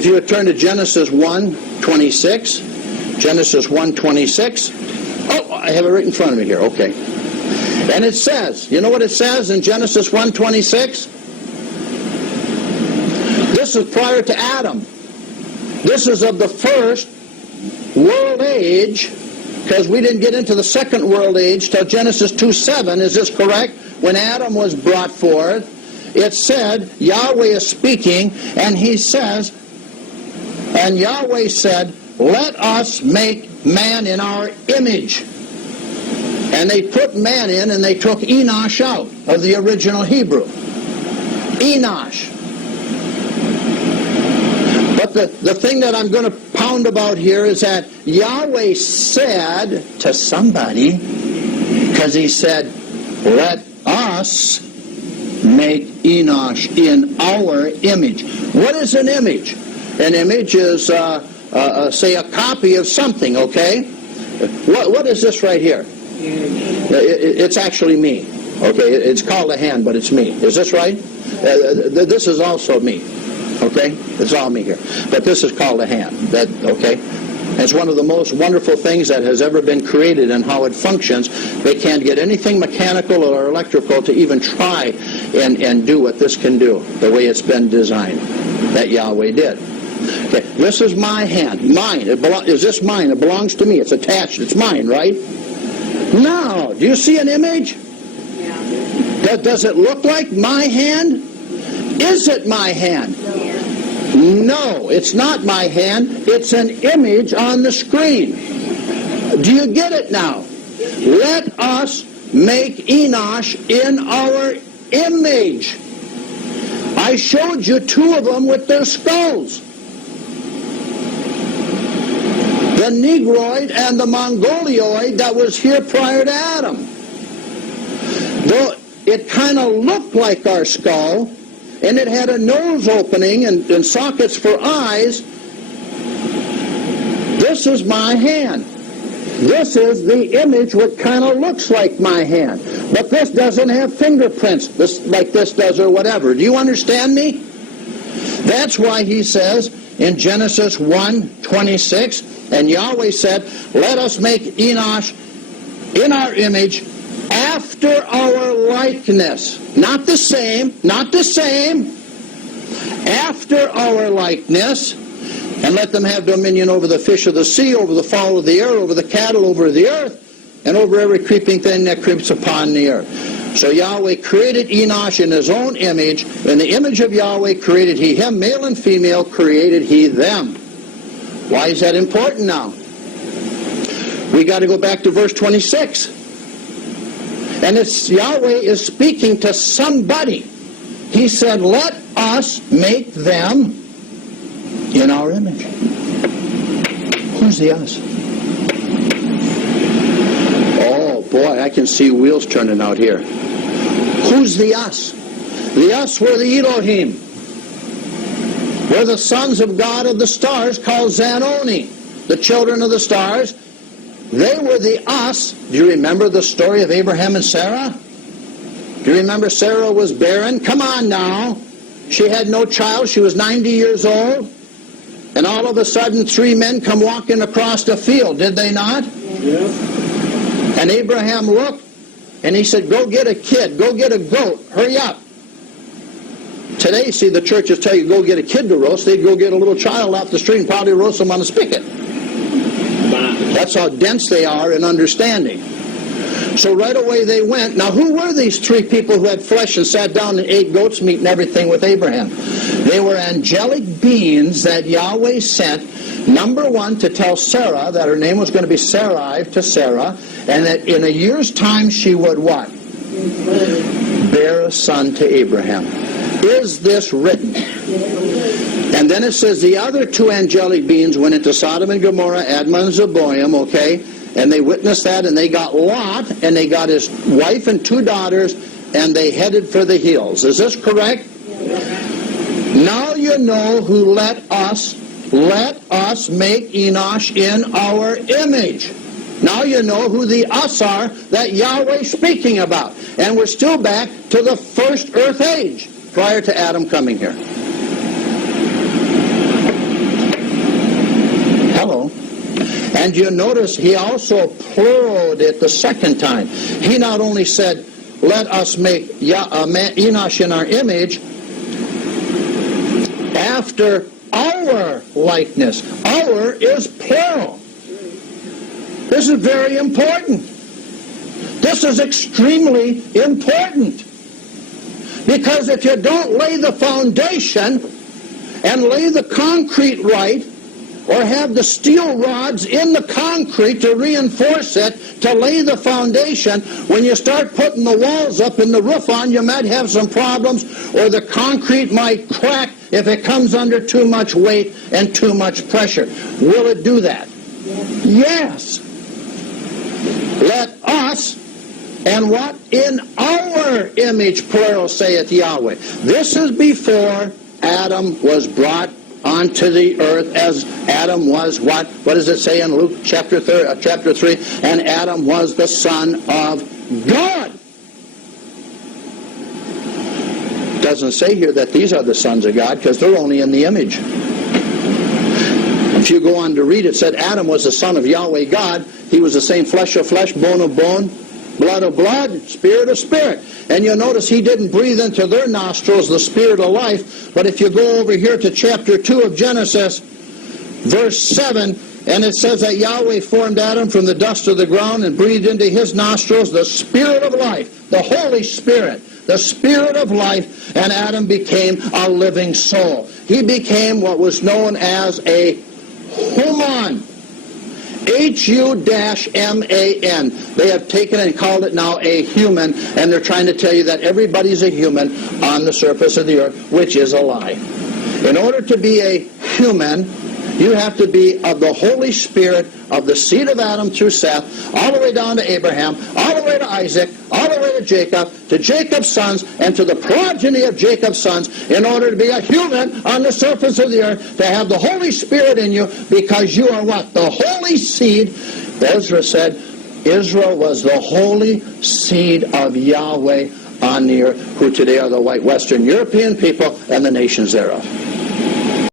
If you would turn to Genesis 1:26, Genesis 1:26. Oh, I have it right in front of me here. Okay. And it says, you know what it says in Genesis 1:26? This is prior to Adam. This is of the first world age, because we didn't get into the second world age till Genesis 2:7. Is this correct? When Adam was brought forth, it said, Yahweh is speaking, and he says, and Yahweh said, let us make man in our image. And they put man in, and they took Enosh out of the original Hebrew. Enosh. But the thing that I'm going to pound about here is that Yahweh said to somebody, because he said, let us make Enosh in our image. What is an image? An image is, say, a copy of something, okay? What is this right here? It's actually me. Okay, it's called a hand, but it's me. Is this right? This is also me. Okay, it's all me here. But this is called a hand. Okay? It's one of the most wonderful things that has ever been created, and how it functions. They can't get anything mechanical or electrical to even try and do what this can do, the way it's been designed, that Yahweh did. Okay, this is my hand. Mine. Is this mine? It belongs to me. It's attached. It's mine, right? No. Do you see an image? Yeah. Does it look like my hand? Is it my hand? No, it's not my hand. It's an image on the screen. Do you get it now? Let us make Enosh in our image. I showed you two of them with their skulls. The Negroid and the Mongoloid that was here prior to Adam. Though it kind of looked like our skull, and it had a nose opening and sockets for eyes. This is my hand. This is the image what kind of looks like my hand. But this doesn't have fingerprints like this does or whatever. Do you understand me? That's why he says in Genesis 1:26, and Yahweh said, let us make Enosh in our image after our likeness. Not the same, not the same. After our likeness, and let them have dominion over the fish of the sea, over the fowl of the air, over the cattle, over the earth, and over every creeping thing that creeps upon the earth. So Yahweh created Enosh in his own image. In the image of Yahweh created he him, male and female created he them. Why is that important now? We got to go back to verse 26. And it's Yahweh is speaking to somebody. He said, let us make them in our image. Who's the us? Oh boy, I can see wheels turning out here. Who's the us? The us were the Elohim. We're the sons of God of the stars called Zanoni, the children of the stars. They were the us. Do you remember the story of Abraham and Sarah? Do you remember Sarah was barren? Come on now. She had no child. She was 90 years old. And all of a sudden, three men come walking across the field. Did they not? Yeah. And Abraham looked, and he said, go get a kid. Go get a goat. Hurry up. Today, see, the churches tell you, go get a kid to roast. They'd go get a little child off the street and probably roast them on a spigot. That's how dense they are in understanding. So right away they went. Now, who were these three people who had flesh and sat down and ate goat's meat and everything with Abraham? They were angelic beings that Yahweh sent, number one, to tell Sarah that her name was going to be Sarai to Sarah, and that in a year's time she would what? Bear a son to Abraham. Is this written? And then it says the other two angelic beings went into Sodom and Gomorrah, Admah and Zeboim, okay? And they witnessed that, and they got Lot, and they got his wife and two daughters, and they headed for the hills. Is this correct? Now you know who let us make Enosh in our image. Now you know who the us are that Yahweh's speaking about. And we're still back to the first earth age, prior to Adam coming here. And you notice he also pluraled it the second time. He not only said, let us make Enosh in our image, after our likeness. Our is plural. This is very important. This is extremely important. Because if you don't lay the foundation and lay the concrete right, or have the steel rods in the concrete to reinforce it, to lay the foundation, when you start putting the walls up and the roof on, you might have some problems, or the concrete might crack if it comes under too much weight and too much pressure. Will it do that? Yes. Let us, and what? In our image, plural, saith Yahweh. This is before Adam was brought onto the earth, as Adam was what? What does it say in Luke chapter 3? And Adam was the Son of God. It doesn't say here that these are the sons of God, because they're only in the image. If you go on to read, it said Adam was the son of Yahweh God. He was the same flesh of flesh, bone of bone, blood of blood, spirit of spirit. And you'll notice he didn't breathe into their nostrils the spirit of life. But if you go over here to chapter 2 of Genesis, verse 7, and it says that Yahweh formed Adam from the dust of the ground and breathed into his nostrils the spirit of life, the Holy Spirit, the spirit of life, and Adam became a living soul. He became what was known as a human. H-U-M-A-N. They have taken and called it now a human, and they're trying to tell you that everybody's a human on the surface of the earth, which is a lie. In order to be a human, you have to be of the Holy Spirit, of the seed of Adam through Seth, all the way down to Abraham, all the way to Isaac, all the way to Jacob's sons, and to the progeny of Jacob's sons, in order to be a human on the surface of the earth, to have the Holy Spirit in you, because you are what? The holy seed. Ezra said Israel was the holy seed of Yahweh on the earth, who today are the white Western European people and the nations thereof.